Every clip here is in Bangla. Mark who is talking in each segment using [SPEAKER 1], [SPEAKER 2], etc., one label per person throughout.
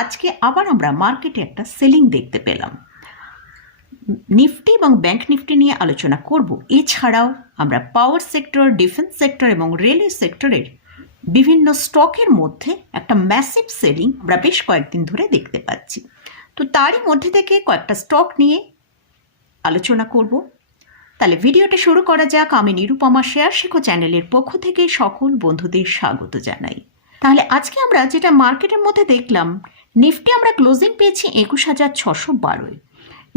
[SPEAKER 1] আজকে আবার আমরা মার্কেটে একটা সেলিং দেখতে পেলাম। নিফটি এবং ব্যাংক নিফটি নিয়ে আলোচনা করব। এছাড়াও আমরা পাওয়ার সেক্টর ডিফেন্স সেক্টর এবং রেলওয়ে সেক্টরের বিভিন্ন স্টকের মধ্যে একটা ম্যাসিভ সেলিং আমরা বেশ কয়েকদিন ধরে দেখতে পাচ্ছি। তো তারই মধ্যে থেকে কয়েকটা স্টক নিয়ে আলোচনা করব। তাহলে ভিডিওটা শুরু করা যাক। আমি নিরুপমা শেয়ার শেখো চ্যানেলের পক্ষ থেকে সকল বন্ধুদের স্বাগত জানাই। তাহলে আজকে আমরা যেটা মার্কেটের মধ্যে দেখলাম, নিফটি আমরা ক্লোজিং পেয়েছি একুশ হাজার ছশো বারোয়।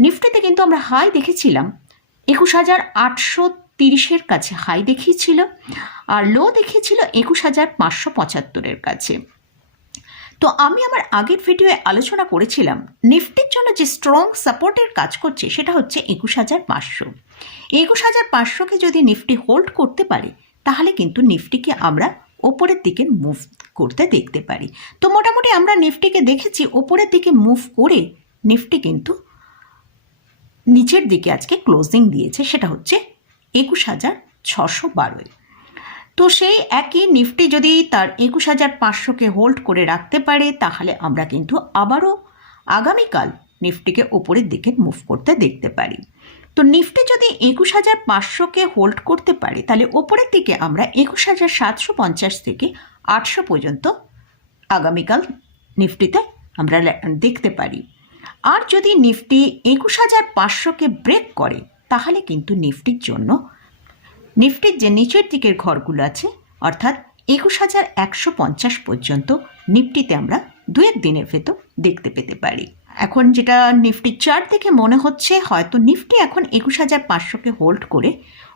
[SPEAKER 1] নিফটিতে কিন্তু আমরা হাই দেখেছিলাম, একুশ হাজার আটশো তিরিশের কাছে হাই দেখিয়েছিল, আর লো দেখিয়েছিল একুশ হাজার পাঁচশো পঁচাত্তরের কাছে। তো আমি আমার আগের ভিডিওয়ে আলোচনা করেছিলাম, নিফটির জন্য যে স্ট্রং সাপোর্টের কাজ করছে সেটা হচ্ছে একুশ হাজার পাঁচশো। একুশ হাজার পাঁচশোকে যদি নিফটি হোল্ড করতে পারে, তাহলে কিন্তু নিফটিকে আমরা ওপরের দিকে মুভ করতে দেখতে পারি। তো মোটামুটি আমরা নিফটিকে দেখেছি, ওপরের দিকে মুভ করে নিফটি কিন্তু নিচের দিকে আজকে ক্লোজিং দিয়েছে, সেটা হচ্ছে একুশ হাজার ছশো বারোয় তো সেই একই নিফটি যদি তার একুশ হাজার পাঁচশোকে হোল্ড করে রাখতে পারে, তাহলে আমরা কিন্তু আবারও আগামীকাল নিফটিকে ওপরের দিকে মুভ করতে দেখতে পারি। তো নিফটি যদি একুশ হাজার পাঁচশোকে হোল্ড করতে পারে, তাহলে ওপরের দিকে আমরা একুশ হাজার সাতশো পঞ্চাশ থেকে আটশো পর্যন্ত আগামীকাল নিফটিতে আমরা দেখতে পারি। আর যদি নিফটি একুশ হাজার পাঁচশোকে ব্রেক করে, তাহলে কিন্তু নিফটির জন্য, নিফটির যে নিচের দিকের ঘরগুলো আছে, অর্থাৎ একুশ হাজার একশো পঞ্চাশ পর্যন্ত নিফটিতে আমরা দু এক দিনের ভেতর দেখতে পেতে পারি। এখন যেটা নিফটির চার্ট দেখে মনে হচ্ছে, হয়তো নিফটি এখন একুশ হাজার পাঁচশোকে হোল্ড করে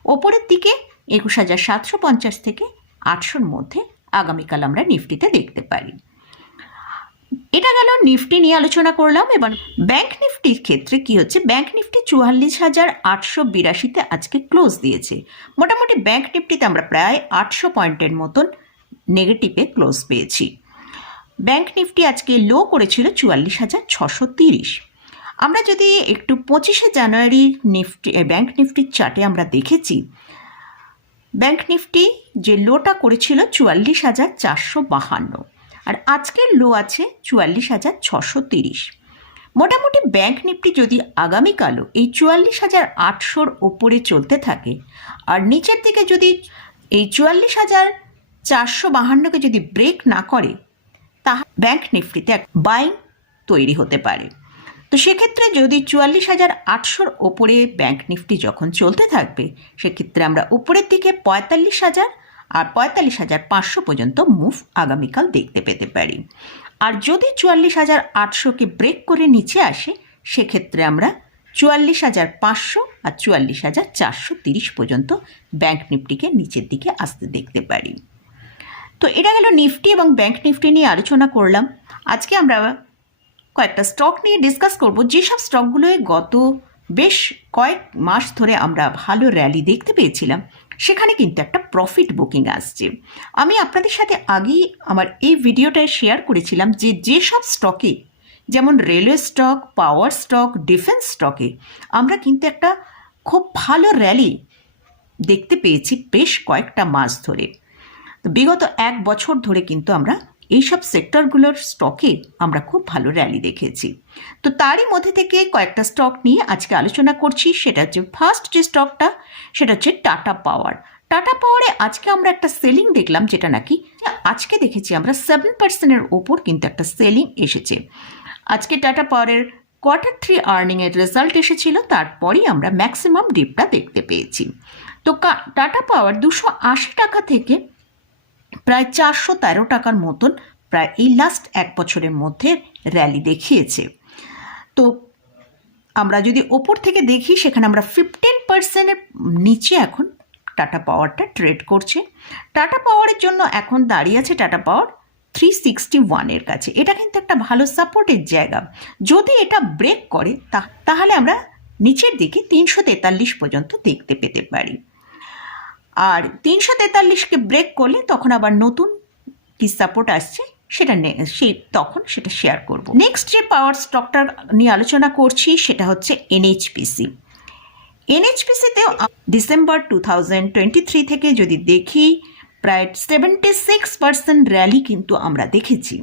[SPEAKER 1] ওপরের দিকে একুশ হাজার সাতশো পঞ্চাশ থেকে আটশোর মধ্যে আগামীকাল আমরা নিফটিতে দেখতে পারি। এটা গেল নিফটি নিয়ে আলোচনা করলাম। এবার ব্যাংক নিফটির ক্ষেত্রে কি হচ্ছে? ব্যাংক নিফটি চুয়াল্লিশ হাজার আটশো বিরাশিতে আজকে ক্লোজ দিয়েছে। মোটামুটি ব্যাংক নিফটিতে আমরা প্রায় আটশো পয়েন্টের মতন নেগেটিভে ক্লোজ পেয়েছি। ব্যাংক নিফটি আজকে লো করেছিল চুয়াল্লিশ হাজার ছশো তিরিশ। আমরা যদি একটু পঁচিশে জানুয়ারি নিফটি ব্যাংক নিফটির চার্টে আমরা দেখেছি, ব্যাংক নিফটি যে লোটা করেছিল চুয়াল্লিশ হাজার চারশো বাহান্ন আর আজকের লো আছে চুয়াল্লিশ হাজার ছশো তিরিশ। মোটামুটি ব্যাংক নিফটি যদি আগামীকালও এই চুয়াল্লিশ হাজার আটশোর ওপরে চলতে থাকে আর নিচের দিকে যদি এই চুয়াল্লিশ হাজার চারশো বাহান্নকে যদি ব্রেক না করে তা ব্যাংক নিফটিতে এক বাইং তৈরি হতে পারে। তো সেক্ষেত্রে যদি চুয়াল্লিশ হাজার আটশোর ওপরে ব্যাংক নিফটি যখন চলতে থাকবে, সেক্ষেত্রে আমরা উপরের দিকে পঁয়তাল্লিশ হাজার আর পঁয়তাল্লিশ হাজার পাঁচশো পর্যন্ত মুভ আগামীকাল দেখতে পেতে পারি। আর যদি চুয়াল্লিশ হাজার আটশোকে ব্রেক করে নিচে আসে, সেক্ষেত্রে আমরা চুয়াল্লিশ হাজার পাঁচশো আর চুয়াল্লিশ হাজার চারশো তিরিশ পর্যন্ত ব্যাংক নিফটিকে নিচের দিকে আসতে দেখতে পারি। তো এটা গেল নিফটি এবং ব্যাংক নিফটি নিয়ে আলোচনা করলাম। আজকে আমরা কয়েকটা স্টক নিয়ে ডিসকাস করব। যেসব স্টকগুলোয় গত বেশ কয়েক মাস ধরে আমরা ভালো র্যালি দেখতে পেয়েছিলাম, সেখানে কিন্তু একটা প্রফিট বুকিং আসছে। আমি আপনাদের সাথে আগেই আমার এই ভিডিওটায় শেয়ার করেছিলাম যে যেসব স্টকে যেমন railway stock power stock defence স্টকে আমরা কিন্তু একটা খুব ভালো র্যালি দেখতে পেয়েছি বেশ কয়েকটা মাস ধরে। তো বিগত এক বছর ধরে কিন্তু আমরা এইসব সেক্টরগুলোর স্টকে আমরা খুব ভালো র্যালি দেখেছি। তো তারই মধ্যে থেকে কয়েকটা স্টক নিয়ে আজকে আলোচনা করছি, সেটা হচ্ছে ফার্স্ট যে স্টকটা সেটা হচ্ছে টাটা পাওয়ার টাটা পাওয়ারে আজকে আমরা একটা সেলিং দেখলাম, যেটা নাকি আজকে দেখেছি আমরা সেভেন পার্সেন্টের ওপর কিন্তু একটা সেলিং এসেছে। আজকে টাটা পাওয়ারের কোয়ার্টার থ্রি আর্নিংয়ের রেজাল্ট এসেছিল, তারপরেই আমরা ম্যাক্সিমাম ডিপটা দেখতে পেয়েছি। তো টাটা পাওয়ার দুশো আশি টাকা থেকে প্রায় চারশো তেরো টাকার মতন প্রায় এই লাস্ট এক বছরের মধ্যে র্যালি দেখিয়েছে। তো আমরা যদি ওপর থেকে দেখি, সেখানে আমরা ফিফটিন পার্সেন্টের নিচে এখন টাটা পাওয়ারটা ট্রেড করছে। টাটা পাওয়ারের জন্য এখন দাঁড়িয়ে আছে টাটা পাওয়ার থ্রি সিক্সটি ওয়ানের কাছে। এটা কিন্তু একটা ভালো সাপোর্টের জায়গা। যদি এটা ব্রেক করে তাহলে আমরা নিচের দিকে তিনশো তেতাল্লিশ পর্যন্ত দেখতে পেতে পারি। আর তিনশো তেতাল্লিশকে ব্রেক করলে তখন আবার নতুন কি সাপোর্ট আসছে, সেটা সেই তখন সেটা শেয়ার করব। নেক্সট যে পাওয়ার স্টকটা নিয়ে আলোচনা করছি, সেটা হচ্ছে NHPC এনএইচপিসিতে December two thousand twenty three থেকে যদি দেখি, প্রায় সেভেন্টি সিক্স পার্সেন্ট র্যালি কিন্তু আমরা দেখেছি।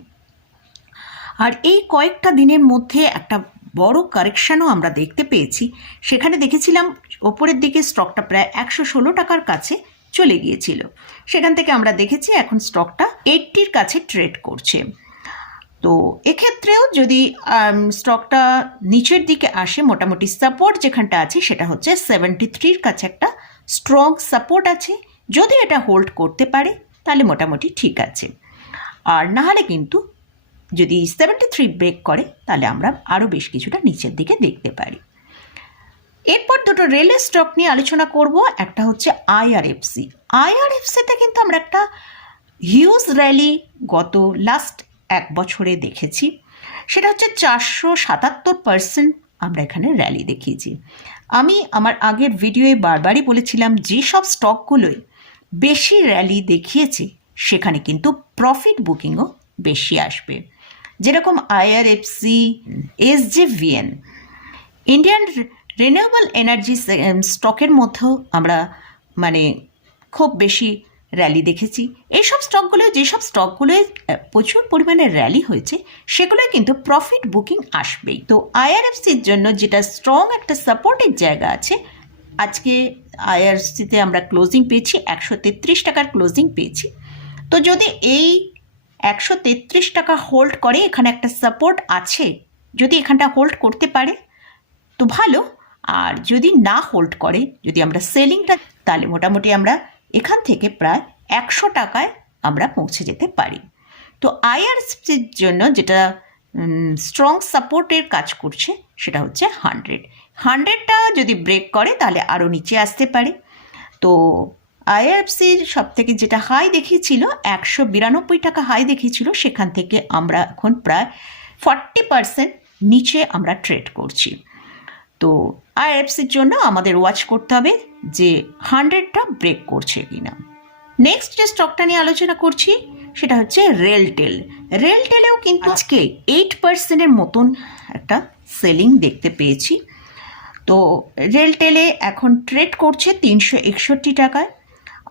[SPEAKER 1] আর এই কয়েকটা দিনের মধ্যে একটা বড় কারেকশানও আমরা দেখতে পেয়েছি। সেখানে দেখেছিলাম ওপরের দিকে স্টকটা প্রায় একশো ষোলো টাকার কাছে চলে গিয়েছিল। সেখান থেকে আমরা দেখেছি এখন স্টকটা এইটটির কাছে ট্রেড করছে। তো এক্ষেত্রেও যদি স্টকটা নিচের দিকে আসে, মোটামুটি সাপোর্ট যেখানটা আছে সেটা হচ্ছে সেভেন্টি থ্রির কাছে একটা স্ট্রং সাপোর্ট আছে। যদি এটা হোল্ড করতে পারে, তাহলে মোটামুটি ঠিক আছে। আর নাহলে কিন্তু যদি সেভেন্টি থ্রি ব্রেক করে, তাহলে আমরা আরও বেশ কিছুটা নিচের দিকে দেখতে পারি। এরপর দুটো রেলের স্টক নিয়ে আলোচনা করব। একটা হচ্ছে আইআরএফসি আইআরএফসিতে কিন্তু আমরা একটা হিউজ র্যালি গত লাস্ট এক বছরে দেখেছি। সেটা হচ্ছে চারশো সাতাত্তর পার্সেন্ট আমরা এখানে র্যালি দেখিয়েছি। আমি আমার আগের ভিডিওয়ে বারবারই বলেছিলাম, যেসব স্টকগুলোয় বেশি র্যালি দেখিয়েছে, সেখানে কিন্তু প্রফিট বুকিংও বেশি আসবে। যেরকম IRFC SJVN Indian renewable energy স্টকের মধ্যেও আমরা মানে খুব বেশি র্যালি দেখেছি। এইসব স্টকগুলো যেসব স্টকগুলোয় আহ, প্রচুর পরিমাণে র্যালি হয়েছে সেগুলো কিন্তু প্রফিট বুকিং আসবেই। তো আইআরএফসির জন্য যেটা স্ট্রং একটা সাপোর্টের জায়গা আছে আজকে আইআরসিতে আমরা ক্লোজিং পেয়েছি একশো তেত্রিশ টাকার ক্লোজিং পেয়েছি। তো যদি এই একশো তেত্রিশ টাকা হোল্ড করে এখানে একটা সাপোর্ট আছে যদি এখানটা হোল্ড করতে পারে তো ভালো। আর যদি না হোল্ড করে, যদি আমরা সেলিংটা তাহলে মোটামুটি আমরা এখান থেকে প্রায় একশো টাকায় আমরা পৌঁছে যেতে পারি। তো আইআরসির জন্য যেটা স্ট্রং সাপোর্টের কাজ করছে, সেটা হচ্ছে হান্ড্রেড হান্ড্রেডটা যদি ব্রেক করে, তাহলে আরও নিচে আসতে পারে। তো আইআরএফসির সব থেকে যেটা হাই দেখিয়েছিল, একশো বিরানব্বই টাকা হাই দেখিয়েছিল, সেখান থেকে আমরা এখন প্রায় ফর্টি পার্সেন্ট নিচে আমরা ট্রেড করছি। তো আইএফসির জন্য আমাদের ওয়াচ করতে হবে যে হান্ড্রেডটা ব্রেক করছে কিনা। নেক্সট যে স্টকটা নিয়ে আলোচনা করছি সেটা হচ্ছে রেলটেল রেলটেলেও কিন্তু আজকে এইট পার্সেন্টের মতন একটা সেলিং দেখতে পেয়েছি। তো রেলটেলে এখন ট্রেড করছে তিনশো একষট্টি টাকায়।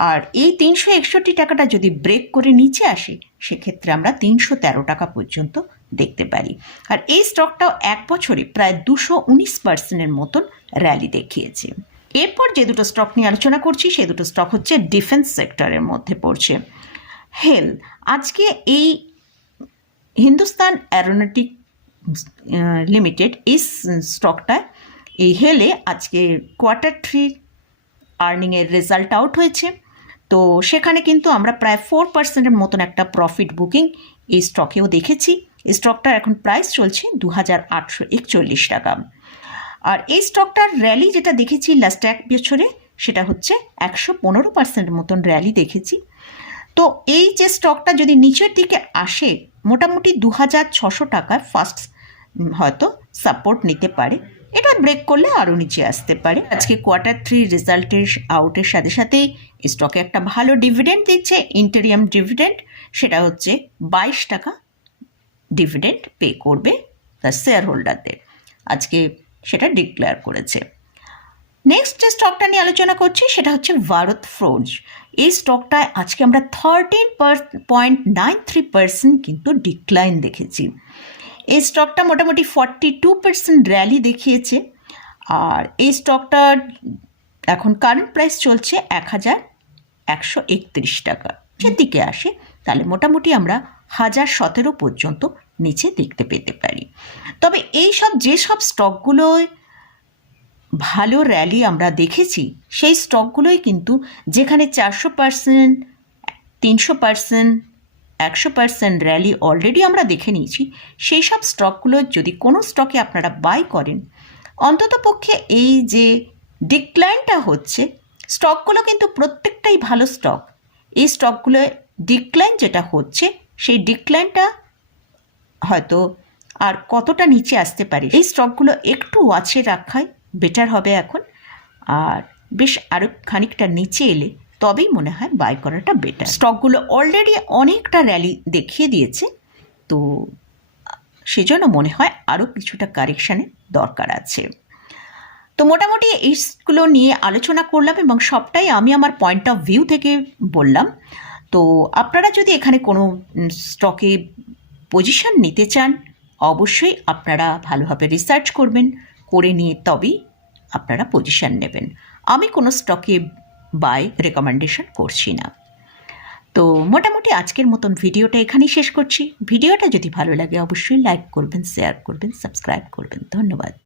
[SPEAKER 1] আর এই তিনশো একষট্টি টাকাটা যদি ব্রেক করে নিচে আসে সেক্ষেত্রে আমরা তিনশো তেরো টাকা পর্যন্ত দেখতে পারি। আর এই স্টকটাও এক বছরে প্রায় দুশো উনিশ পার্সেন্টের মতন র্যালি দেখিয়েছে। এরপর যে দুটো স্টক নিয়ে আলোচনা করছি সেই দুটো স্টক হচ্ছে ডিফেন্স সেক্টরের মধ্যে পড়ছে। হেল, আজকে এই হিন্দুস্তান অ্যারোনটিক লিমিটেড এই স্টকটায় এই হেলে আজকে কোয়ার্টার থ্রি আর্নিংয়ের রেজাল্ট আউট হয়েছে। তো সেখানে কিন্তু আমরা প্রায় ফোর পার্সেন্টের মতন একটা প্রফিট বুকিং এই স্টকেও দেখেছি। স্টকটার এখন প্রাইস চলছে দু হাজার আটশো একচল্লিশ টাকা। আর এই স্টকটার র্যালি যেটা দেখেছি লাস্ট এক বছরে, সেটা হচ্ছে একশো পনেরো পার্সেন্ট মতন র্যালি দেখেছি। তো এই যে স্টকটা যদি নিচের দিকে আসে, মোটামুটি দু হাজার ছশো টাকায় ফার্স্ট হয়তো সাপোর্ট নিতে পারে। এটা ব্রেক করলে আরও নিচে আসতে পারে। আজকে কোয়ার্টার থ্রি রেজাল্টের আউটের সাথে সাথেই স্টকে একটা ভালো ডিভিডেন্ড দিচ্ছে ইন্টেরিয়াম ডিভিডেন্ড সেটা হচ্ছে বাইশ টাকা ডিভিডেন্ড পে করবে তার শেয়ার হোল্ডারদের আজকে সেটা ডিক্লেয়ার করেছে। নেক্সট যে স্টকটা নিয়ে আলোচনা করছি, সেটা হচ্ছে ভারত ফ্রোজ। এই স্টকটায় আজকে আমরা thirteen point nine three percent কিন্তু ডিক্লাইন দেখেছি। এই স্টকটা মোটামুটি ফর্টি টু পার্সেন্ট র্যালি দেখিয়েছে। আর এই স্টকটার এখন কারেন্ট প্রাইস চলছে এক হাজার একশো একত্রিশ টাকা। সেদিকে আসে। তাহলে মোটামুটি আমরা হাজার সতেরো পর্যন্ত নিচে দেখতে পেতে পারি। তবে এই সব যেসব স্টকগুলোয় ভালো র্যালি আমরা দেখেছি, সেই স্টকগুলোই কিন্তু যেখানে চারশো পার্সেন্ট তিনশো পার্সেন্ট একশো পার্সেন্ট র্যালি অলরেডি আমরা দেখে নিয়েছি, সেই সব স্টকগুলো যদি কোনো স্টকে আপনারা বাই করেন, অন্তত পক্ষে এই যে ডিক্লাইনটা হচ্ছে, স্টকগুলো কিন্তু প্রত্যেকটাই ভালো স্টক এই স্টকগুলো ডিক্লাইন যেটা হচ্ছে, সেই ডিক্লাইনটা হয়তো আর কতটা নিচে আসতে পারে। এই স্টকগুলো একটু ওয়াচে রাখাই বেটার হবে এখন। আর বেশ আরও খানিকটা নিচে এলে তবেই মনে হয় বাই করাটা বেটার স্টকগুলো অলরেডি অনেকটা র্যালি দেখিয়ে দিয়েছে। তো সেজন্য মনে হয় আরও কিছুটা কারেকশানের দরকার আছে। তো মোটামুটি এইগুলো নিয়ে আলোচনা করলাম এবং সবটাই আমি আমার পয়েন্ট অফ ভিউ থেকে বললাম। তো আপনারা যদি এখানে কোনো স্টকে পজিশন নিতে চান, অবশ্যই আপনারা ভালোভাবে রিসার্চ করবেন, করে নিয়ে তবেই আপনারা পজিশন নেবেন। আমি কোনো স্টকে বাই রেকমেন্ডেশন করছি না। তো মোটামুটি আজকের মতন ভিডিওটা এখানেই শেষ করছি। ভিডিওটা যদি ভালো লাগে, অবশ্যই লাইক করবেন শেয়ার করবেন সাবস্ক্রাইব করবেন। ধন্যবাদ।